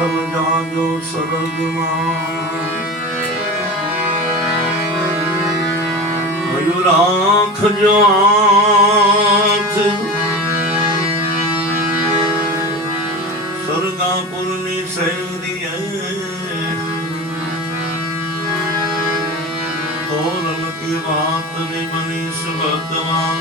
સમજાજો સરગમાં મયુર રાખજો હાથ સરગાપુરની શેરીએ તોરલ કી વાત ની મનીષ ભગવાન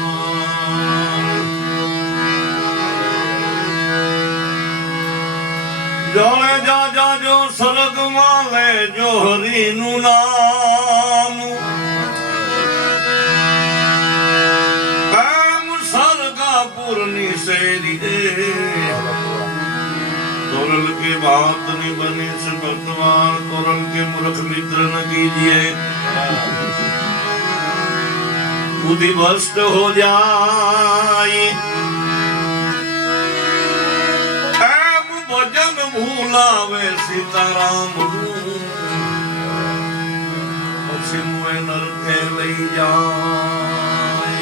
જોડે જાજો સ્વર્ગમાં લેજો હરિનું નામ એમ સરગાપુરની શેરીએ तोरल के बात नहीं बने से भगवान तोरल के मूर्ख मित्र न कीजिए बुद्धि भ्रष्ट हो जाए एम भजन भूलावे सीताराम पक्षी मुए नरके लई जाए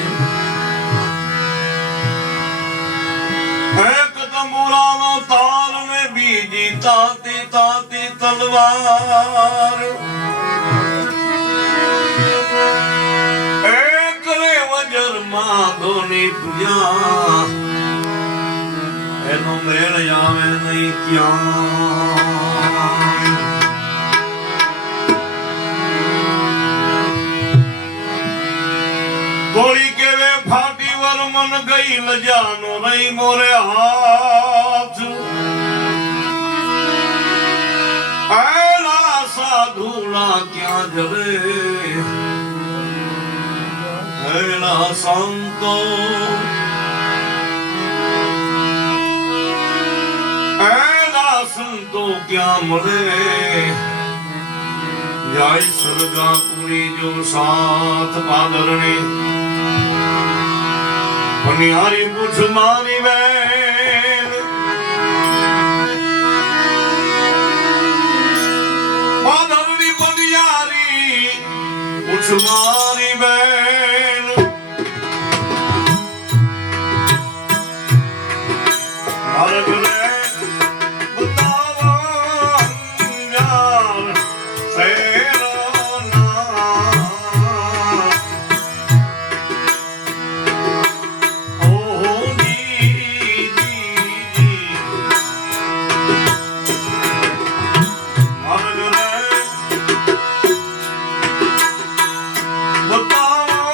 एक तंबुरानो ताल में बीजी ताती ताती तलवार एक रे वजर माधोनी तुझा एनो मेल जावे नहीं क्या गोली के वे फाटी वर मन गई लजानो नहीं मोरे हाथ ऐला साधुला क्या जले ऐला संतो ऐला संतो क्या मले जाय सरगापुरी जो साथ पादरने पनिहारी पूछ मारी बैन पादरनी पनिहारी पूछ मारी बैन मार्ग ने बतावा अंजार बतावा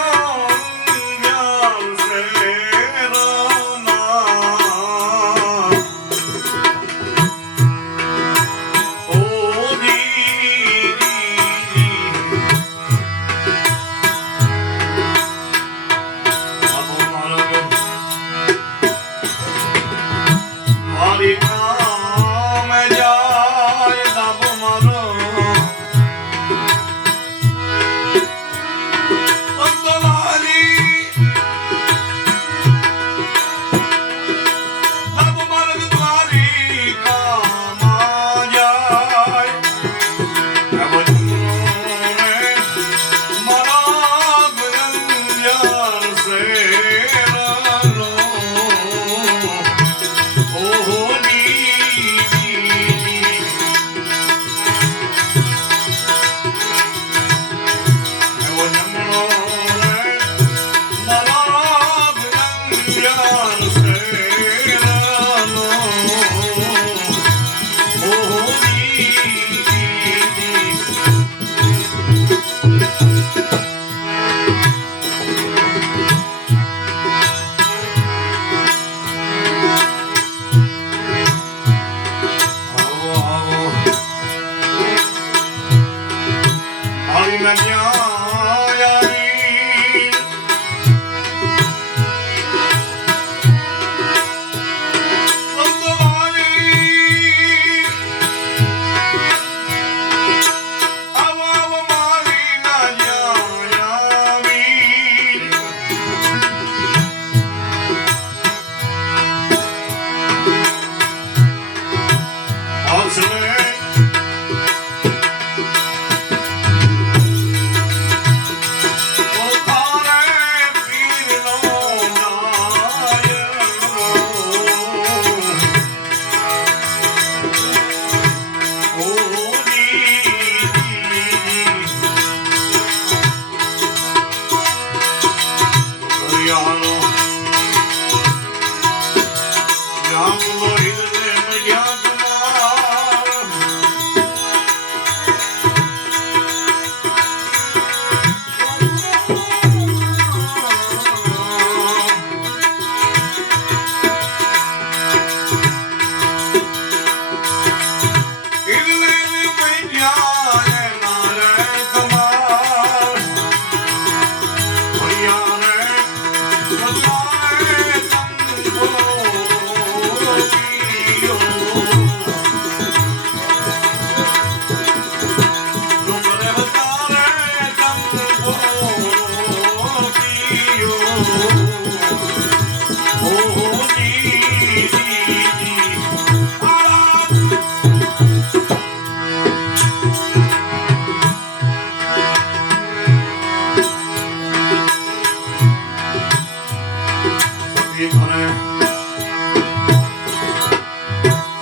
સતી કરે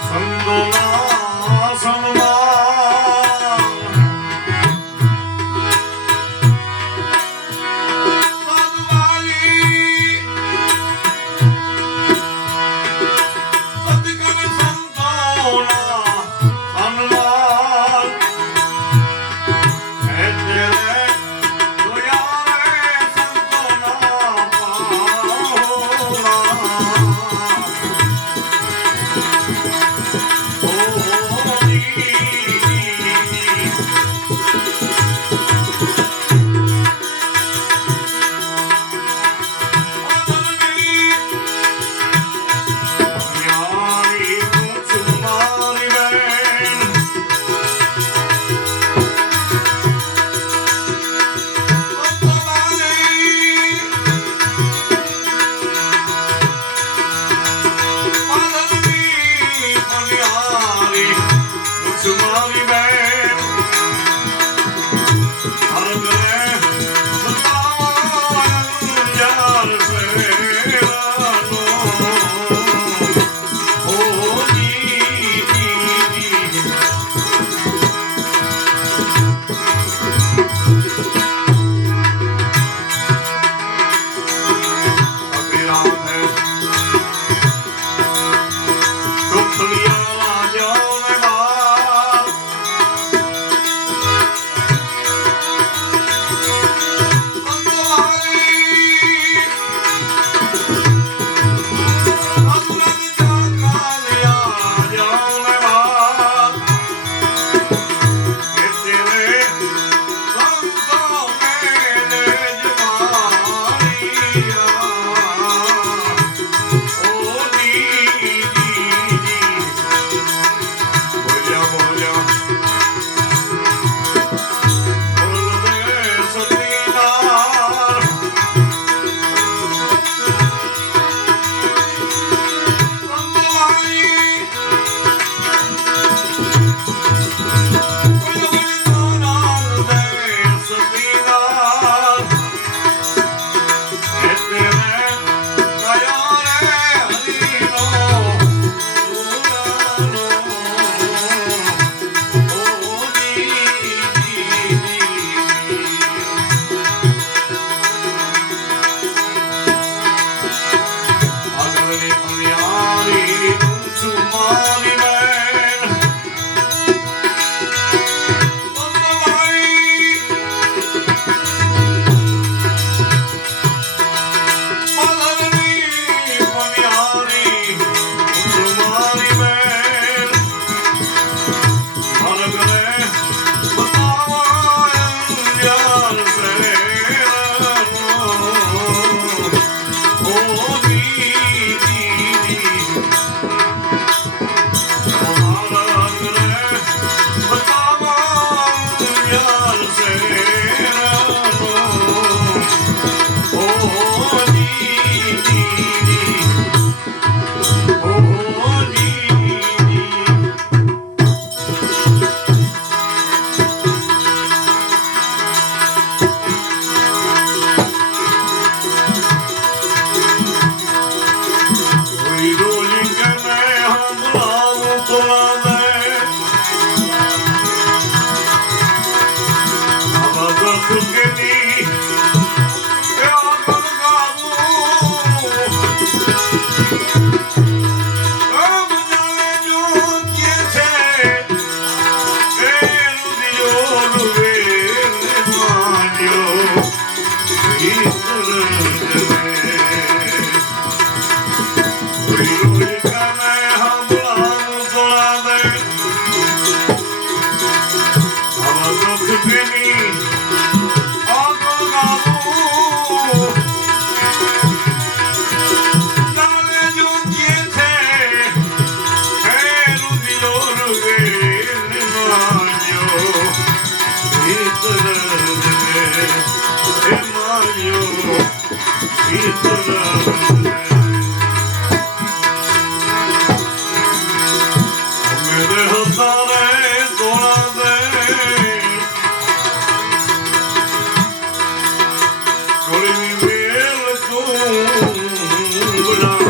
સંતોના સન્માન સાધુવાલી સતી કરે સંતોના સન્માન હે તેરે Buddha.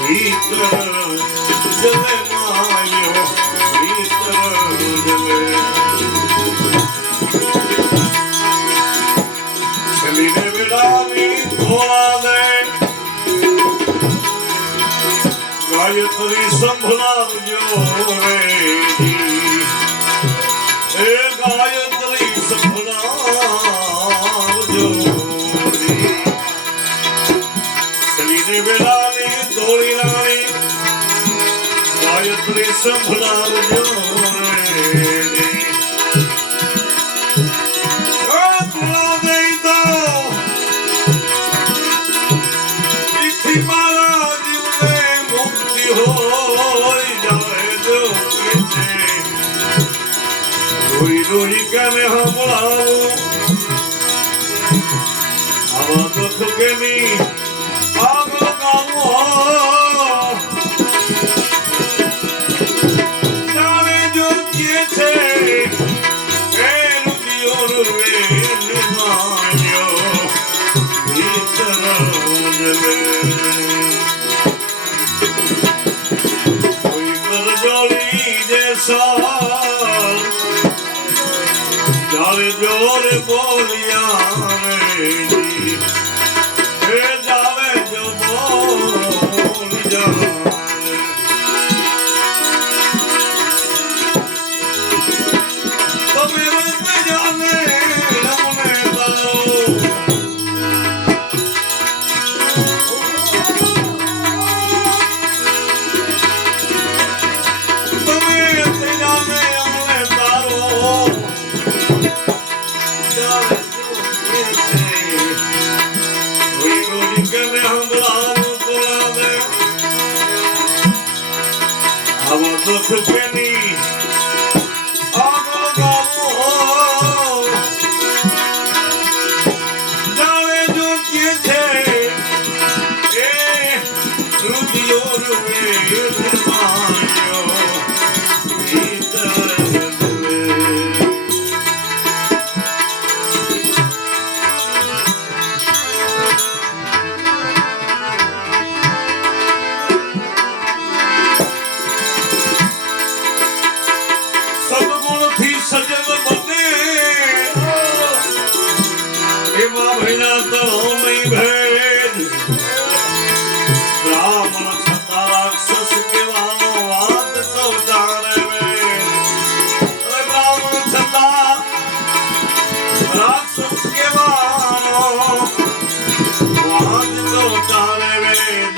ભીતર જલે માયો ભીતર જલે ભોળા દે ગાયત્રી સંભળાવજો રે એ ગાયત્રી સંભળાવજો ચલીને વેળાને તોડી રાણી ગાયત્રી સંભળાવજો રોઈ કેને સંભળાવું આવા દુઃખ કેની આગળ ગાવું જાણે જો કે છે એ રુદિયો રૂવે માન્યો ભીતર જલે કોઈ કર જોડી દેસા જાવે જોર બોલિયા રે હે જાવે જો બોલિયા તમે રત જાને રમને તારો તમે રત જાને રમને તારો દુઃખ કેની આગળ ગાવો જાણે જો કે છે એ રુદિયો રૂવે માન્યો ભીતર સજન બને એમાં ભૈના તો નહીં ભેદ બ્રાહ્મણ છતાં રાક્ષસ કેવાનો વાત તો જાણે બ્રાહ્મણ છતાં રાક્ષસ કેવાનો વાત તો જાણે વેદ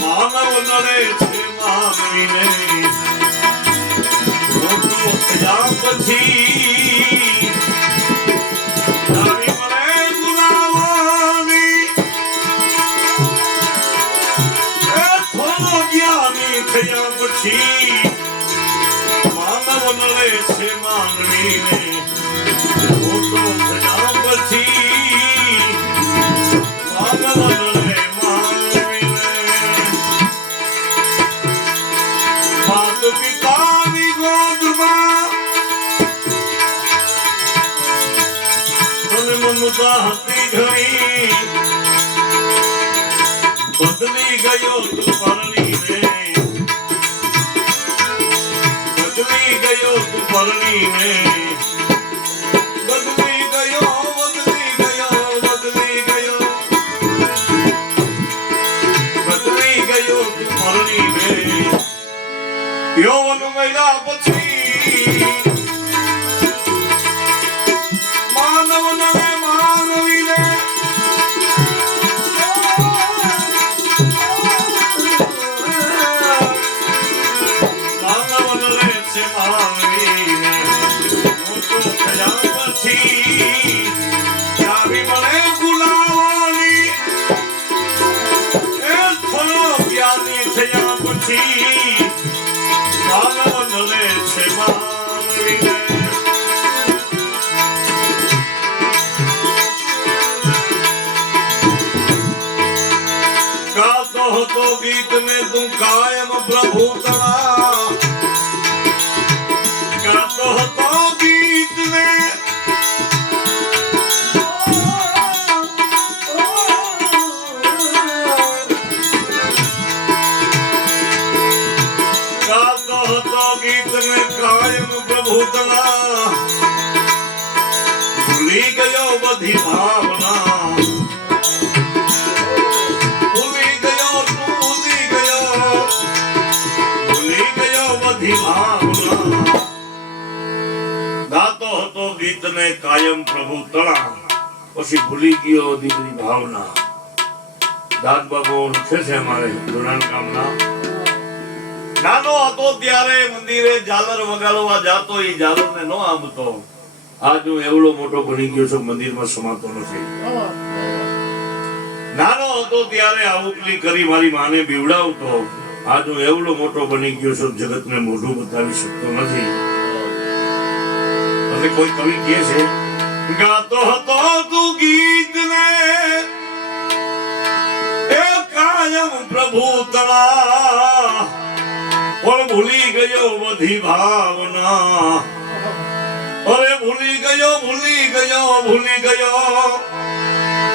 માનવ નડે છે માનવીને પછી તારી મને ગુનાવાની એ થોડો જ્ઞાની થયા પછી માનવ નડે છે માનવીને મોટો થયા પછી માનવ નડે માનવીને માત પિતાની ગોદમાં મમતા હતી ઘણી બદલી ગયો તું પરણીને બદલી ગયો તું પરણીને બદલી ગયો બદલી ગયો બદલી ગયો બદલી ગયો તું પરણીને યૌવન મળ્યા પછી માનવ નવે માનવીને માનવ નવે છે માનવીને મોટો થયા પછી ચાવી મળે ગુલાવાની એ થોડો જ્ઞાની થયા પછી માનવ નવે છે માનવીને तो गीत में तू कायम प्रभु तरा गातो तो गीत में गातो तो गीत में कायम प्रभु तरा ભૂલી ગયો બધી ભાવના, ભૂલી ગયો તું ભૂલી ગયો, ભૂલી ગયો બધી ભાવના. ગાતો હતો ગીતને કાયમ પ્રભુ તણા, પછી ભૂલી ગયો દીકરી ભાવના. દાદ બાબુ છે અમારે જોડાણ કામના. નાનો હતો ત્યારે મંદિરે ઝાલર વગાડવા જાતો, એ ઝાલરને નો આમતો. આજ હું એવડો મોટો બની ગયો છું, મંદિરમાં સમાતો નથી. નાનો હતો ત્યારે આવુકલી કરી મારી માને બીવડાવતો. આજ હું એવડો મોટો બની ગયો છું, જગતને મોઢું બતાવી શકતો નથી. અને કોઈ કવિ કહે છે, ગાતો હતો તું ગીતને એ કાયમ પ્રભુ તણા, પણ ભૂલી ગયો બધી ભાવના. અરે ભૂલી ગયો, ભૂલી ગયો, ભૂલી ગયો,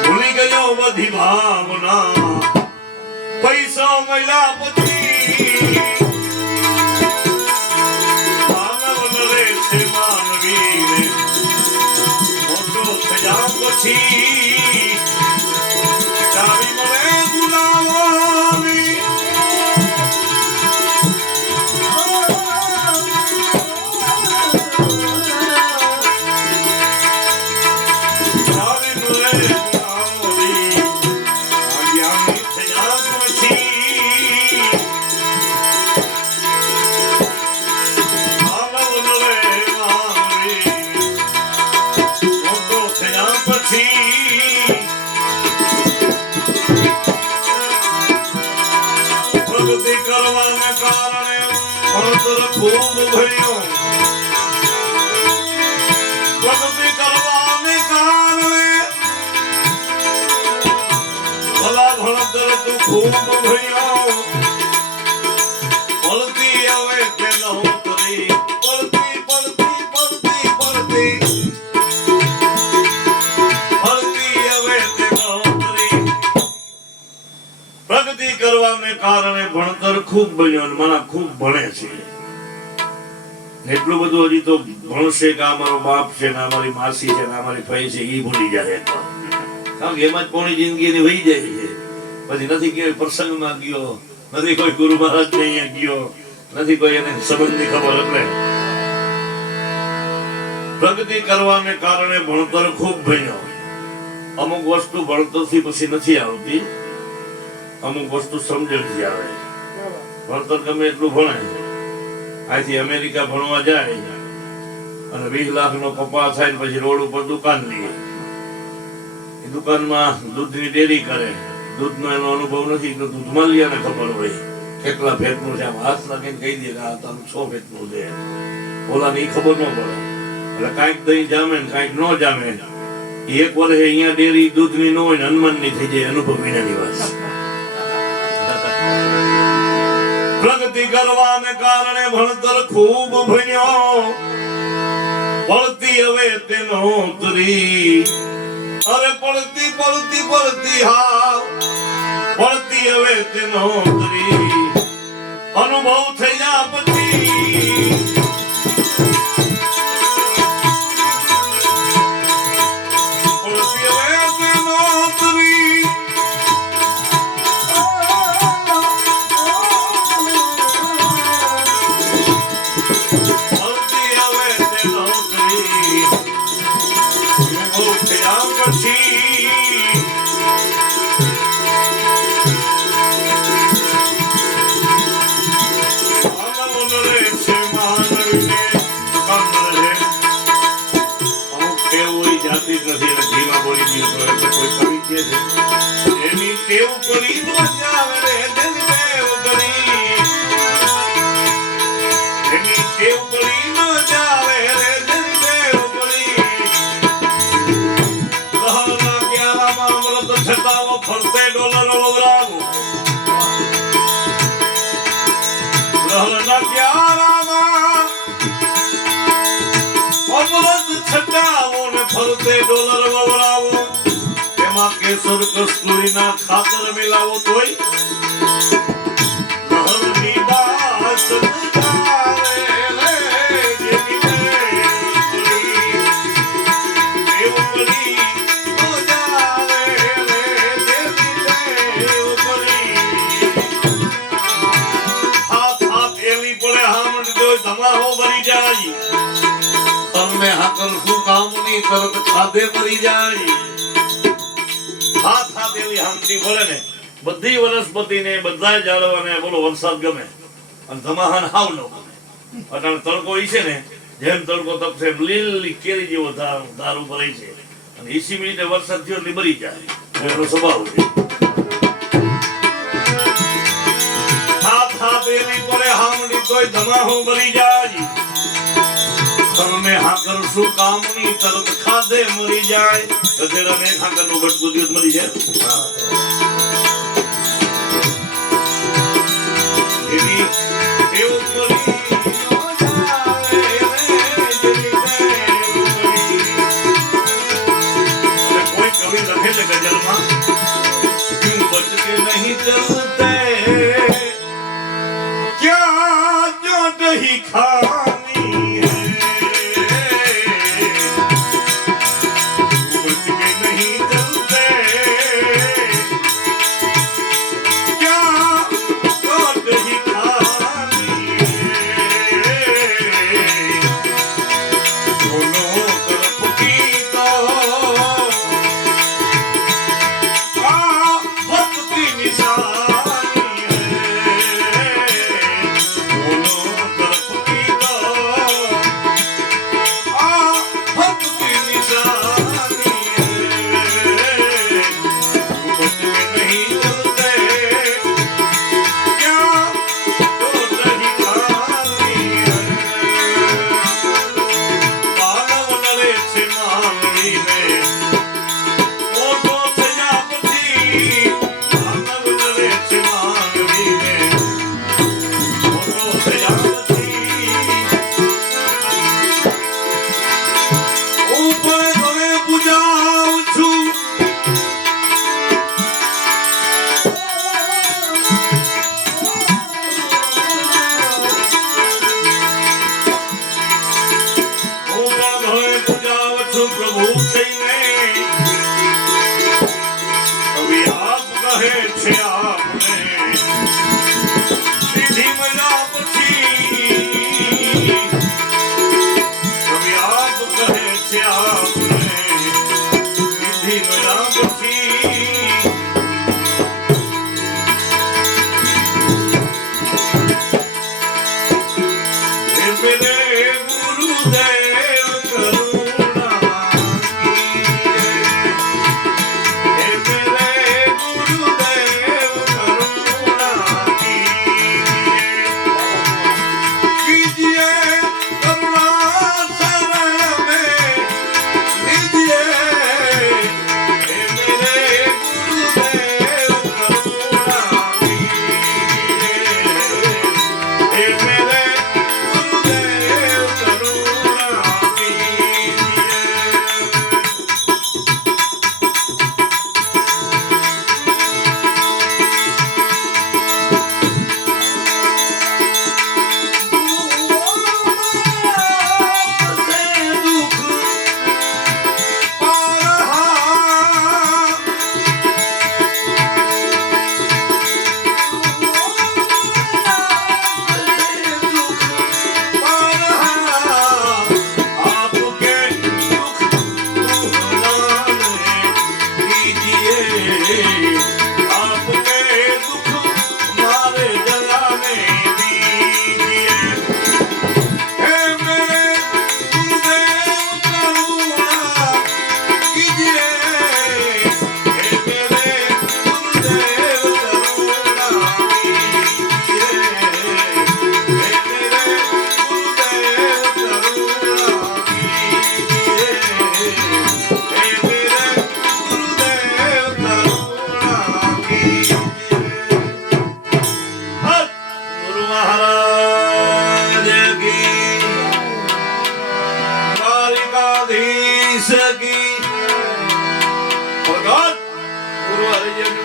ભૂલી ગયો બધી ભાવના. પૈસા મળ્યા પછી માનવ નરે છે માનવીને, મોટો થયા પછી ચાવી મળે ગુલામોની. કરવાને કારણે ભણતર ખૂબ ભણ્યો, પ્રગતિ કરવાને કારણે ભલા ભણતર તું ખૂબ ભણ્યો. પડતી હવે કે નહોતરી, પડતી પડતી પડતી પડતી પડતી હવે તે નહોતરી. પ્રગતિ કરવાને કારણે ભણતર ખૂબ બન્યો, મારા ખૂબ ભણે છે. એટલું બધું હજી તો ભણશે કે અમારો બાપ છે ને અમારી માસી છે ને અમારી ફઈ છે, એ ભૂલી જાય. કારણ કે એમાં જ પોણી જિંદગી ની વહી જાય છે. પછી નથી કે પ્રસંગમાં ગયો, નથી કોઈ ગુરુ મહારાજ ને અહીંયા ગયો, નથી કોઈ એને સંબંધની ખબર. એટલે પ્રગતિ કરવાને કારણે ભણતર ખૂબ ભણ્યો. અમુક વસ્તુ ભણતરથી પછી નથી આવતી, અમુક વસ્તુ સમજણથી આવે. ભણતર ગમે એટલું ભણે, અહીંથી અમેરિકા ભણવા જાય અને 20 લાખ નો કપા થાય, પછી રોડ ઉપર દુકાન લઈએ. એ દુકાનમાં દૂધની ડેરી કરે, દૂધનો એનો અનુભવ નથી તો દૂધમાં લઈને ખબર હોય કેટલા ફેટનું છે. આમ હાથ નાખીને કહી દે કે આ તારું 6 ફેટનું છે, ઓલાને એ ખબર ન પડે. એટલે કાંઈક દહીં જામે ને કાંઈક ન જામે. એક વર્ષે અહીંયા ડેરી દૂધની ન હોય ને હનુમાનની થઈ જાય, અનુભવ વિનાની વાત. પ્રગતિ કરવાને કારણે ભણતર ખૂબ ભણ્યો, પડતી હવે તે નહોતરી. અરે પડતી પડતી પડતી હા પડતી હવે તે નહોતરી. અનુભવ થયા પછી પડતી હવે તે નહોતરી. ફરતે ડોલર વવરાવું લહરના ક્યારામાં અમૃત છટાવું ને ફરતે ડોલર વવરાવું. એમાં કેસર કસ્તુરીના ખાતર મિલાવો તોય લહરની બાસ જાવે રે જેની એવું તોય ધમાહો ભરી જાય. તમને હાકલ શું કામની તરત ખાધે મરી જાય. હાથ હાથેલી હામતી ભળે ને બધી વનસ્પતિને બધાય ઝાડવાને બોલો વરસાદ ગમે અને ધમાહાન હાવ ન ગમે. અટાણે તડકો ઈ છે ને જેમ તડકો તપશે લીલી કેરી જેવો ધાર ઉપર છે અને 20 મિનિટે વરસાદ થયો એટલે મરી જાય. એનો સ્વભાવ છે. હાથ હાથેલી પડે હામડી તોય ધમાહો મરી જાય. તમને હાકર શું કામની તરત ખાધે મરી જાય. ગધેડા ને હાકર નું બટકું દિવસ મરી જાય. એવી એવું મરી नहीं चलते क्या जो दही खानी है बच के नहीं चलते क्या जो दही खानी है दोनों तरफ की तो સગી ભગત ગુરુ હરિજન